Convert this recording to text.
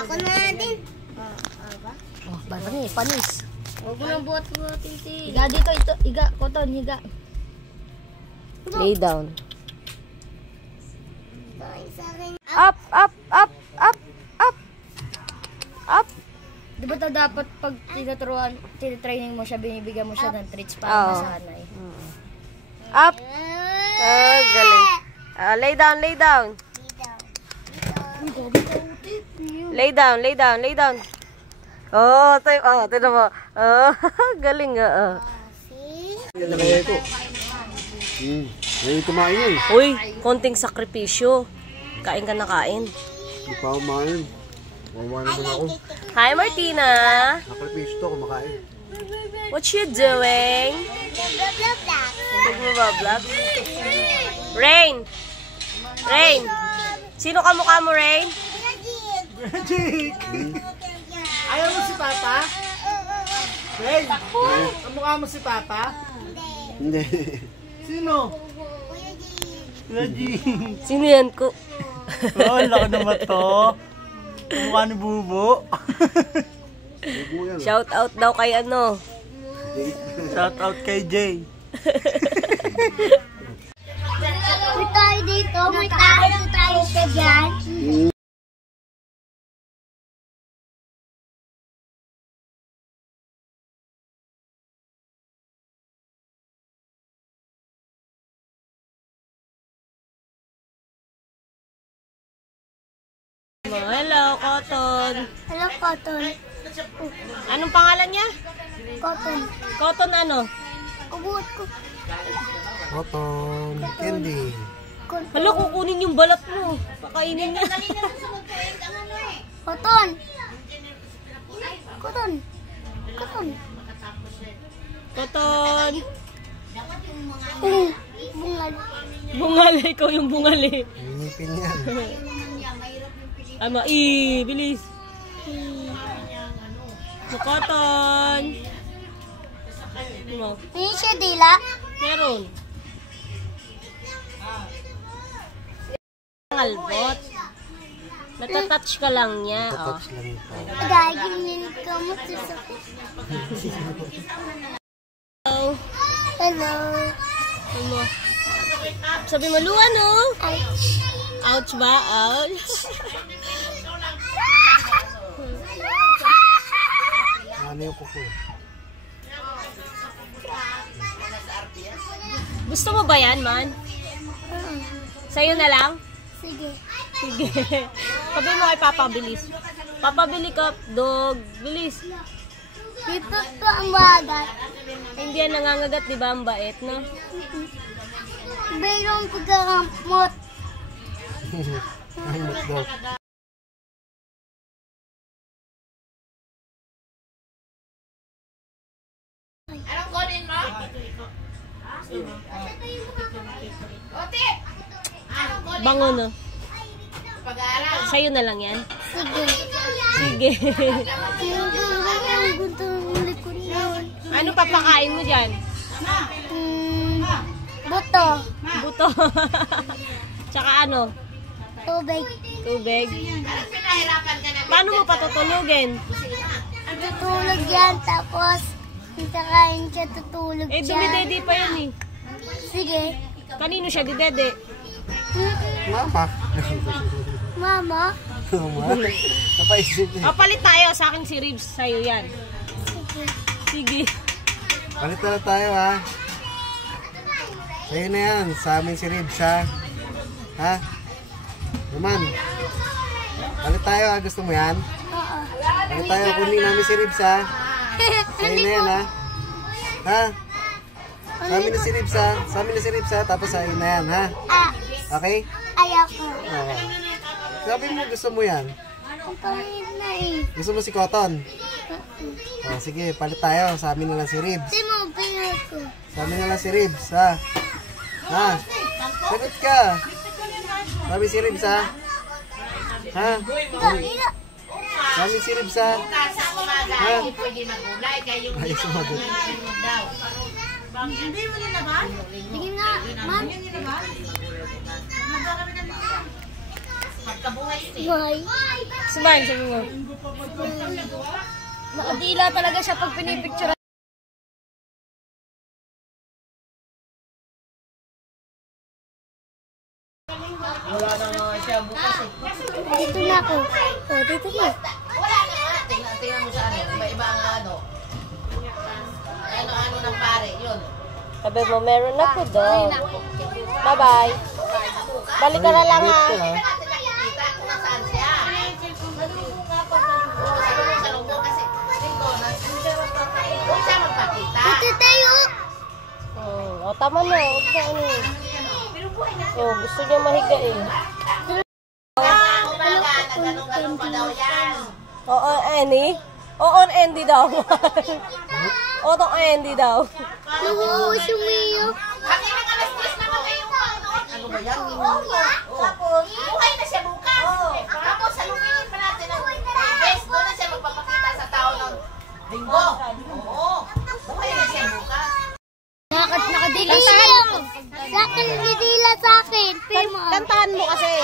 Ako na din. Oh, panis, panis. Huwag mo nang buhat-buhatin, Ti. Higa dito, ito. Higa, Cotton, higa. Lay down. Up, up, up, up, up. Up. Di ba dapat pag tinatraining mo siya, binibigyan mo siya ng treats para masanay? Up. Oh, galing. Lay down, lay down. Lay down, lay down, lay down. Oh, tignan mo. Oh, galing nga. Lagay ito. Ngayon kumain yun. Uy, konting sakripisyo. Kain ka na kain. Hindi pa kumain. Wawa naman ako. Hi, Martina. Nakalipiso to, kumakain. What you doing? Nagbablog. Rain. Rain. Sino kamukha mo, Rain? Magic! Ayaw mo si Papa? Hey! Kamukha mo si Papa? Hindi. Sino? Magic! Sino yan ko? Oh, laki naman to. Kamukha ni Bubo. Shout out daw kay ano. Shout out kay Jay. May tayo dito. May tayo siya dyan. Hello, Cotton. Hello, Cotton. Anong pangalan niya? Cotton. Cotton ano? Kubuhat ko. Cotton candy. Hala, kukunin yung balat mo. Pakainin niya. Cotton. Cotton. Cotton. Cotton. Bungal. Bungal, ikaw yung bungali. Ngipin yan. Ama, bilis. Cotton. Ano? May siya dila. Meron. Albot. Natatouch ka lang niya. Touch lang ito. Gagawin ka mo sa sakit. Hello. Hello. Ano? Sabi mo, luwan oh. Ouch. Ouch ba? Ouch. Ano yung kuko? Gusto mo ba yan, man? Sa'yo na lang? Sige. Sige. Sabi mo kay Papa, bilis. Papa, bili ka, dog. Bilis. Dito po ang bagat. Hindi yan nangangagat, di ba? Ang bait, no? Mayroong pagkakamot. Ay, daw. Anong kunin mo? Ote! Anong kunin Bango, no? pag-aaral? Sa'yo na lang yan? Sige. Sige. Ang gusto ng likod nun. Ano papakain mo dyan? Buto. Buto. Tsaka ano? Tubig. Tubig. Anong pinahirapan ka na? Paano mo patutulugin? Tutulog yan. Tapos, kakain siya, tutulog Eh, siya. dumidede pa yan eh. Sige. Kanino siya didede? Mama. Mama. Mama. Napaisip niya. Papalit tayo. Sa akin si Ribs. Sa'yo yan. Sige. Sige. Palit na tayo ha. Sa'yo na yan. Sa amin si Ribs ha. Ha? Naman. Palit tayo ha. Gusto mo yan? Oo. Palit tayo. Kunin namin si Ribs ha. Sa'yo na yan ha. Ha? Sa amin na si Ribs ha. Sa amin na si Ribs ha. Tapos sa'yo na yan ha. Okay? Ayoko. Oo. Sabi mo gusto mo yan. Ang pangit na eh. Gusto mo si Cotton? Oh, sige, palit tayo. Sa amin na lang si Ribs. Di mo pinag ko. Sa amin na lang si Ribs, ha? Ha? Sagot ka. Sabi si Ribs, ha? Ha? Sabi si Ribs, ha? Sa umaga, Ha? hindi pwede magulay. Kayo yung Ay, sumagot. daw. Hindi mo ninaman? Sige nga, man. Magkabuhay yun eh. May. Smile, sabi mo. Nakadila talaga siya pag pinipicture. Wala na nga siya bukas eh. Dito na ako. Oh, dito na. Wala na nga. Tingnan mo sa ano. Iba-iba ang ano. Ano ng pare. Yun. Sabi mo, meron na po daw. Bye-bye. Balik ka na lang ha. Hindi natin nakikita kung nasaan siya. Oo, sa lunggo kasi. Linggo, doon siya magpakita. Dito tayo. O, tama na. Huwag na ano. Oh, gusto niya mahiga eh. Umaga, nagganong-ganong pa daw yan. Oo, Annie. Oo, Andy daw. Oo, tong Andy daw. Oo, sumiyo. Kami na alas 10 naman ngayong ano ba yan? Tapos, buhay na siya bukas. Tapos, salubingin pa natin ang best. Doon na siya magpapakita sa tao ng linggo. Oo. Buhay na siya bukas. Nakadila. Sa akin, didila sa akin. Kantahan mo kasi.